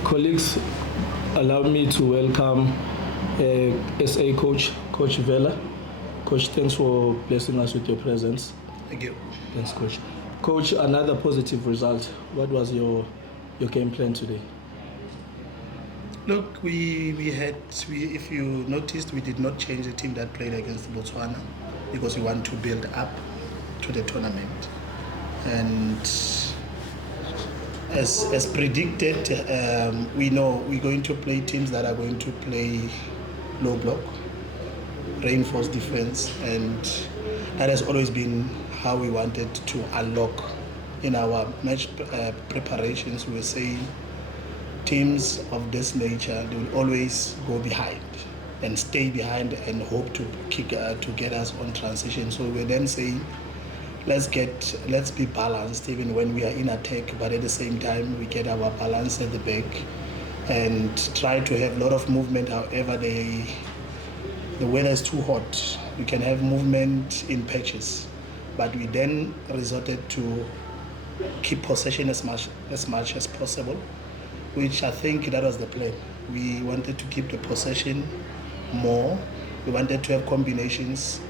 Colleagues, allow me to welcome SA Coach VELA. Coach, thanks for blessing us with your presence. Thank you. Thanks, Coach. Coach, another positive result. What was your game plan today? Look, if you noticed, we did not change the team that played against Botswana because we want to build up to the tournament. And as predicted, we know we're going to play teams that are going to play low block, reinforced defense, and that has always been how we wanted to unlock in our match preparations. We were saying teams of this nature, they will always go behind and stay behind and hope to get us on transition. So we're then saying, let's be balanced even when we are in attack, but at the same time we get our balance at the back and try to have a lot of movement. However, the weather is too hot. We can have movement in patches, but we then resorted to keep possession as much as possible, which I think that was the plan. We wanted to keep the possession more. We wanted to have combinations.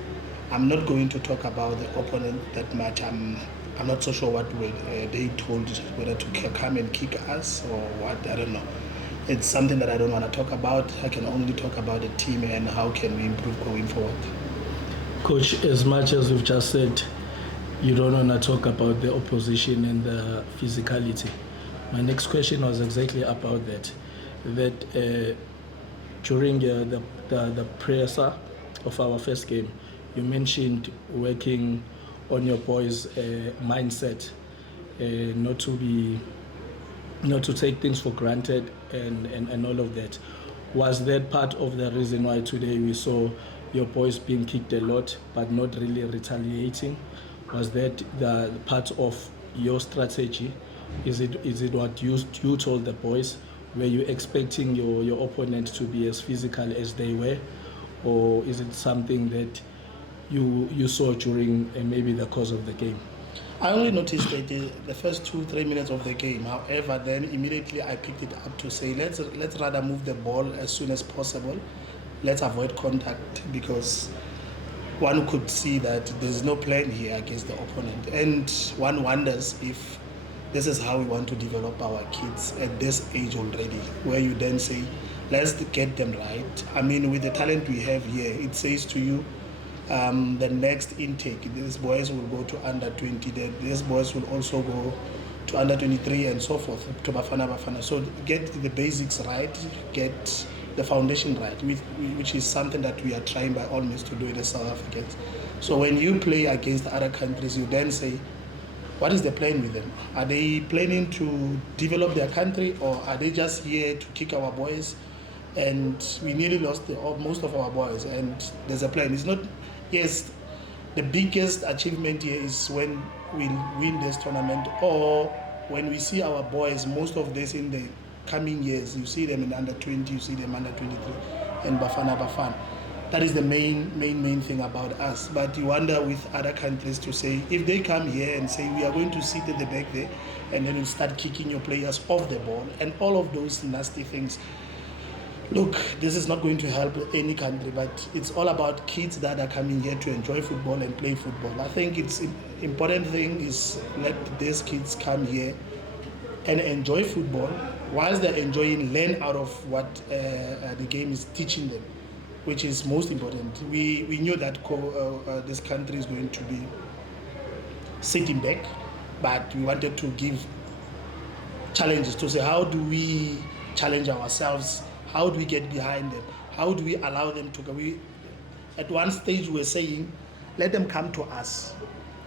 I'm not going to talk about the opponent that much. I'm not so sure what they told, whether to come and kick us or what, I don't know. It's something that I don't want to talk about. I can only talk about the team and how can we improve going forward. Coach, as much as you've just said, you don't want to talk about the opposition and the physicality. My next question was exactly about that. During the presser of our first game, you mentioned working on your boys' mindset, not to take things for granted and all of that. Was that part of the reason why today we saw your boys being kicked a lot but not really retaliating? Was that the part of your strategy? Is it what you told the boys? Were you expecting your opponent to be as physical as they were? Or is it something that you saw during maybe the course of the game? I only noticed that the first 2-3 minutes of the game. However, then immediately I picked it up to say, let's rather move the ball as soon as possible. Let's avoid contact, because one could see that there's no plan here against the opponent. And one wonders if this is how we want to develop our kids at this age already, where you then say, let's get them right. I mean, with the talent we have here, it says to you, the next intake, these boys will go to under 20, these boys will also go to under 23 and so forth, to Bafana. So get the basics right, get the foundation right, which is something that we are trying by all means to do in the South Africans. So when you play against other countries, you then say, what is the plan with them? Are they planning to develop their country, or are they just here to kick our boys? And we nearly lost most of our boys, and there's a plan. It's not, yes, the biggest achievement here is when we win this tournament, or when we see our boys, most of this in the coming years, you see them in under 20, you see them under 23, and Bafana. That is the main thing about us. But you wonder with other countries to say, if they come here and say, we are going to sit at the back there, and then you start kicking your players off the ball, and all of those nasty things. Look, this is not going to help any country, but it's all about kids that are coming here to enjoy football and play football. I think it's important thing is let these kids come here and enjoy football. Whilst they're enjoying, learn out of what the game is teaching them, which is most important. We knew that this country is going to be sitting back, but we wanted to give challenges to say, how do we challenge ourselves? How do we get behind them? How do we allow them to go? At one stage we were saying, let them come to us,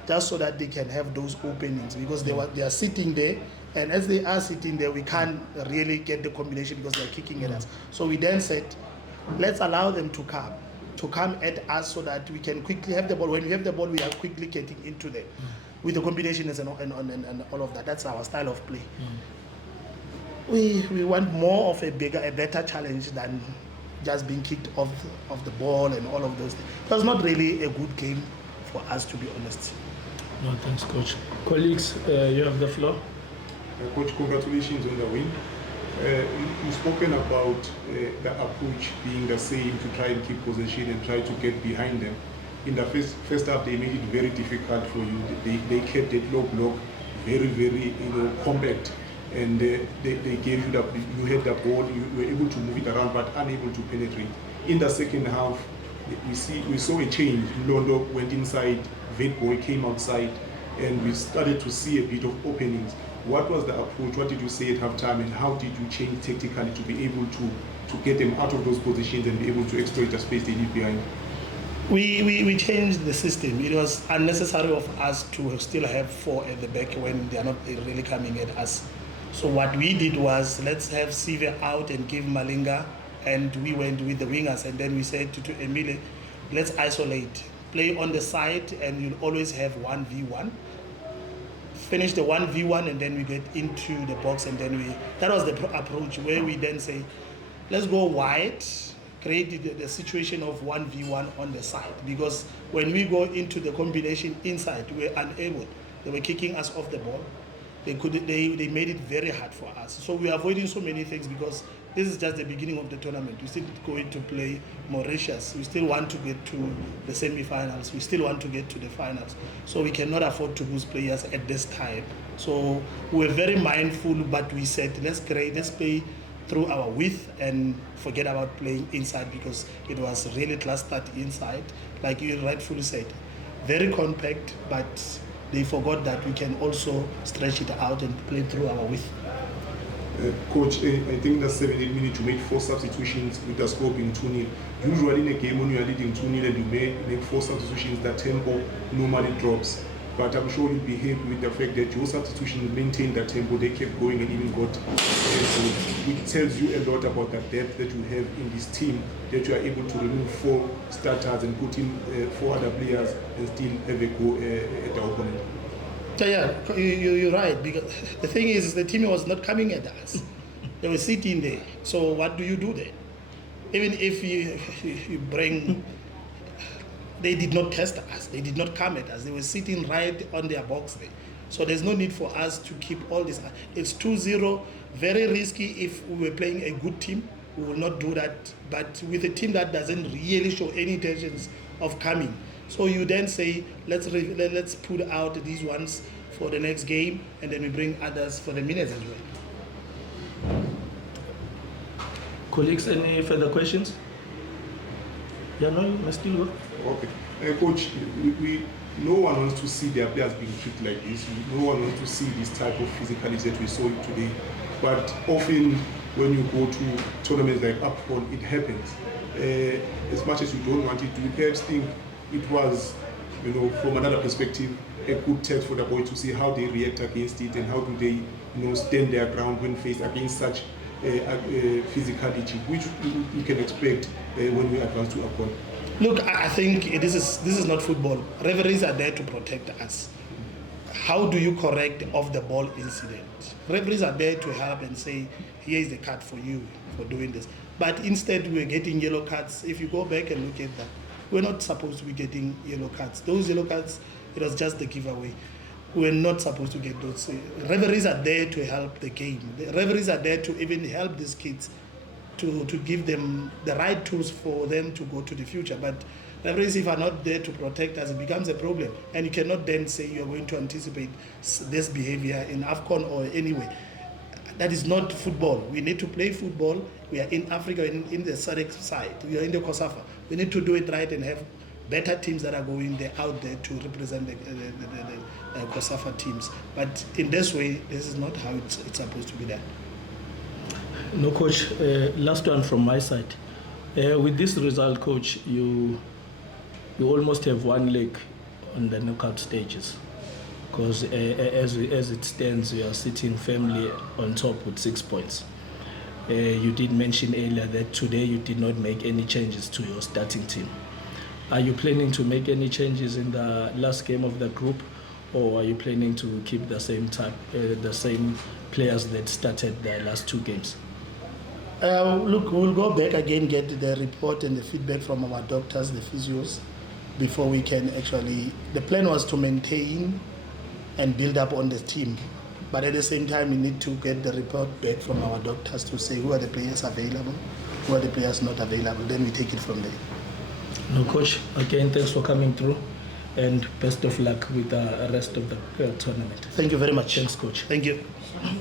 just so that they can have those openings, because they are sitting there, and as they are sitting there, we can't really get the combination because they're kicking at us. So we then said, let's allow them to come at us, so that we can quickly have the ball. When we have the ball, we are quickly getting into them with the combinations and all of that. That's our style of play. We want more of a better challenge than just being kicked off the ball and all of those things. It was not really a good game for us, to be honest. No, thanks, Coach. Colleagues, you have the floor. Coach, congratulations on the win. You've spoken about the approach being the same to try and keep possession and try to get behind them. In the first half, they made it very difficult for you. They kept it low block, very compact, and they gave you you had the ball. You were able to move it around, but unable to penetrate. In the second half, we saw a change. Londo went inside, Boy came outside, and we started to see a bit of openings. What was the approach? What did you say at halftime, and how did you change tactically to be able to get them out of those positions and be able to exploit the space they leave behind? We changed the system. It was unnecessary of us to still have 4 at the back when they are not really coming at us. So what we did was, let's have Sive out and give Malinga, and we went with the wingers, and then we said to Emile, let's isolate, play on the side, and you'll always have 1v1. Finish the 1v1, and then we get into the box, and then that was the approach, where we then say, let's go wide, create the situation of 1v1 on the side, because when we go into the combination inside, we were unable. They were kicking us off the ball. They made it very hard for us. So we are avoiding so many things, because this is just the beginning of the tournament. We still going to play Mauritius. We still want to get to the semi-finals. We still want to get to the finals. So we cannot afford to lose players at this time. So we're very mindful, but we said, let's play through our width and forget about playing inside, because it was really clustered inside, like you rightfully said. Very compact, but they forgot that we can also stretch it out and play through our width. Coach, I think the 7-8 minutes you made 4 substitutions with the score being 2-0. Usually in a game when you are leading 2-0 and you make 4 substitutions, the tempo normally drops. But I'm sure you'll be happy with the fact that your substitutions maintained the tempo, they kept going and even got it tells you a lot about the depth that you have in this team, that you are able to remove 4 starters and put in 4 other players and still have a go at the opponent. Yeah, you're right, because the thing is, the team was not coming at us. They were sitting there. So what do you do then? Even if you bring... They did not test us. They did not come at us. They were sitting right on their box there. So there's no need for us to keep all this. It's 2-0, very risky. If we were playing a good team, we will not do that. But with a team that doesn't really show any intentions of coming, so you then say, let's put out these ones for the next game, and then we bring others for the minutes as well. Colleagues, any further questions? Yeah, no, you must still go. Okay. Coach, no one wants to see their players being treated like this. No one wants to see this type of physicality that we saw today. But often when you go to tournaments like AFCON, it happens. As much as you don't want it to, you perhaps think it was, from another perspective, a good test for the boys to see how they react against it and how do they, stand their ground when faced against such physicality, which you can expect when we advance to AFCON. Look, I think this is not football. Referees are there to protect us. How do you correct off the ball incident? Referees are there to help and say, here is the card for you for doing this. But instead, we're getting yellow cards. If you go back and look at that, we're not supposed to be getting yellow cards. Those yellow cards, it was just the giveaway. We're not supposed to get those. Referees are there to help the game. The referees are there to even help these kids to give them the right tools for them to go to the future. But referees, if are not there to protect us, it becomes a problem. And you cannot then say you're going to anticipate this behavior in AFCON or anywhere. That is not football. We need to play football. We are in Africa, in the SADC side. We are in the COSAFA. We need to do it right and have better teams that are going there out there to represent the COSAFA teams. But in this way, this is not how it's supposed to be done. No, Coach, last one from my side. With this result, Coach, you almost have one leg on the knockout stages, because as it stands, you are sitting firmly on top with 6 points. You did mention earlier that today you did not make any changes to your starting team. Are you planning to make any changes in the last game of the group, or are you planning to keep the same players that started the last 2 games? Look, we'll go back again, get the report and the feedback from our doctors, the physios, before we can actually... The plan was to maintain and build up on the team. But at the same time, we need to get the report back from our doctors to say who are the players available, who are the players not available. Then we take it from there. No, Coach, again, thanks for coming through and best of luck with the rest of the tournament. Thank you very much. Thanks, Coach. Thank you.